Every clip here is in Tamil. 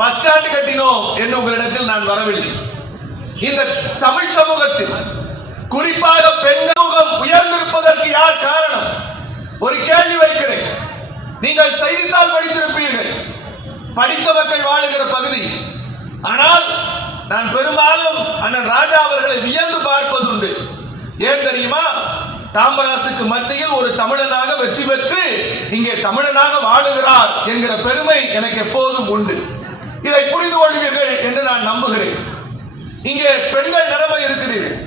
பஸ் ஸ்டாண்ட் கட்டினோம் என்று உங்களிடத்தில் நான் வரவில்லை. இந்த தமிழ் சமூகத்தில் குறிப்பாக பெண் சமூகம் உயர்ந்திருப்பதற்கு யார் காரணம்? ஒரு கேள்வி வைக்கிறேன். நீங்கள் செய்தித்தாள் படித்திருப்பீர்கள், படித்த மக்கள் வாழுகிற பகுதி. ஆனால் நான் பெரும்பாலும் அண்ணன் ராஜா அவர்களை வியந்து பார்ப்பதுண்டு. ஏன் தெரியுமா? தாம்பராசுக்கு மத்தியில் ஒரு தமிழனாக வெற்றி பெற்று இங்கே தமிழனாக வாழுகிறார் என்கிற பெருமை எனக்கு எப்போதும் உண்டு. இதை புரிந்து கொள்வீர்கள் என்று நான் நம்புகிறேன். இங்கே பெண்கள் நிரம்ப இருக்கிறீர்கள்.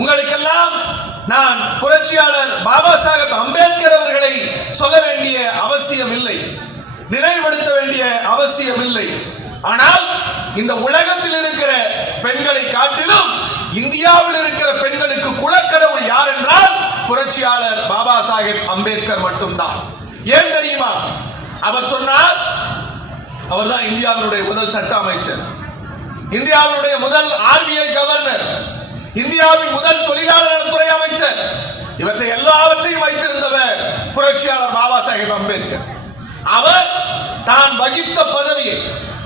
உங்களுக்கெல்லாம் நான் புரட்சியாளர் பாபா சாஹேப் அம்பேத்கர் அவர்களை சொல்ல வேண்டிய அவசியம் இல்லை, நினைவுபடுத்த வேண்டிய அவசியம் இல்லை. ஆனால் இந்த உலகத்தில் இருக்கிற பெண்களை காட்டிலும் இந்தியாவில் இருக்கிற பெண்களுக்கு குலக்கடவுள் யார் என்றால் புரட்சியாளர் பாபா சாஹேப் அம்பேத்கர் மட்டும்தான். ஏன் தெரியுமா? அவர் சொன்னார், அவர்தான் இந்தியாவினுடைய முதல் சட்ட அமைச்சர், இந்தியாவினுடைய முதல் RBI கவர்னர், இந்தியாவின் முதல் தொழிலாளர் நலத்துறை அமைச்சர். இவற்றை எல்லாவற்றையும் வைத்திருந்தவர் புரட்சியாளர் பாபா சாஹேப் அம்பேத்கர். அவர் தான் வகித்த பதவியை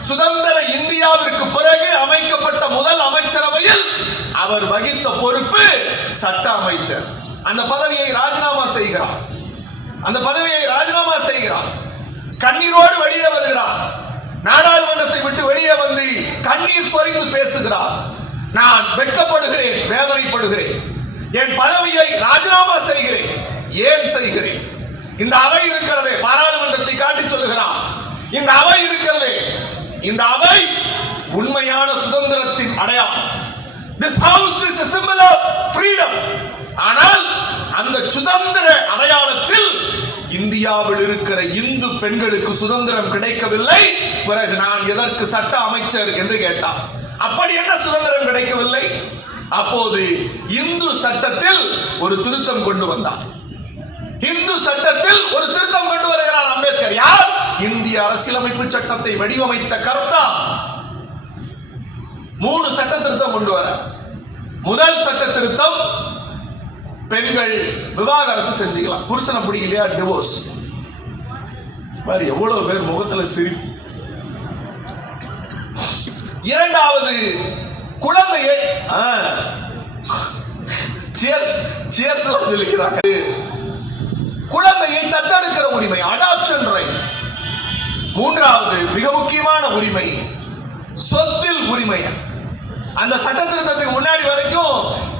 சுதந்திர இந்தியாவிற்கு பிறகு அமைக்கப்பட்ட முதல் அமைச்சரவையில் அவர் வகித்த பொறுப்பு சட்ட அமைச்சர். அந்த பதவியை ராஜினாமா செய்கிறார். அந்த பதவியை ராஜினாமா செய்கிறார். கண்ணீரோடு வெளியே வருகிறார். நாடாளுமன்றத்தை விட்டு வெளியே வந்து கண்ணீர் சொரிந்து பேசுகிறார். நான் வெட்கப்படுகிறேன், வேதனைப்படுகிறேன், என் பதவியை ராஜினாமா செய்கிறேன். ஏன் செய்கிறேன்? இந்த அவை இருக்கிறதே, பாராளுமன்றத்தை காட்டி சொல்லுகிறான். இந்த அவை இருக்கிறதே, இந்த அவை உண்மையான சுதந்திரத்தின் அடையாளம். This house is a symbol of freedom. ஆனால் அந்த சுதந்திர அடையாளத்தில் இந்தியாவில் இருக்கிற இந்து பெண்களுக்கு சுதந்திரம் கிடைக்கவில்லை. பிறகு நான் எதற்கு சட்ட அமைச்சர் என்று கேட்டார். அப்படி என்ன சுதந்திரம் கிடைக்கவில்லை? அப்போது இந்து சட்டத்தில் ஒரு திருத்தம் கொண்டு வந்தார். இந்து சட்டத்தில் ஒரு திருத்தம் கொண்டு வருகிறார் அம்பேத்கர். யார்? இந்திய அரசியலமைப்பு சட்டத்தை வடிவமைத்த கர்த்தா. 3 சட்ட திருத்தம் கொண்டு வர. முதல் சட்ட திருத்தம், பெண்கள் விவாகரத்து செஞ்சுக்கலாம், புருஷனை பிடிக்கலையா டிவோர்ஸ். பாரு எவ்வளவு பேர் முகத்துல சிரிப்பு. இரண்டாவது, குழந்தையை சொல்லிக்கிறாங்க, குழந்தையை தத்தெடுக்கிற உரிமை, அடாப்ஷன் ரைட். மூன்றாவது மிக முக்கியமான உரிமை, சொத்தில் உரிமை. அந்த சட்ட திருத்தத்துக்கு முன்னாடி வரைக்கும்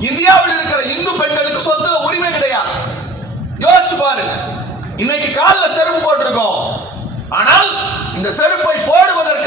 இந்தியாவில் இருக்கிற இந்து பெண்களுக்கு சொத்துல உரிமை கிடையாது. யோசிச்சு பாருங்க. இன்னைக்கு காலில் செருப்பு போட்டிருக்கோம், ஆனால் இந்த செருப்பை போடுவதற்கு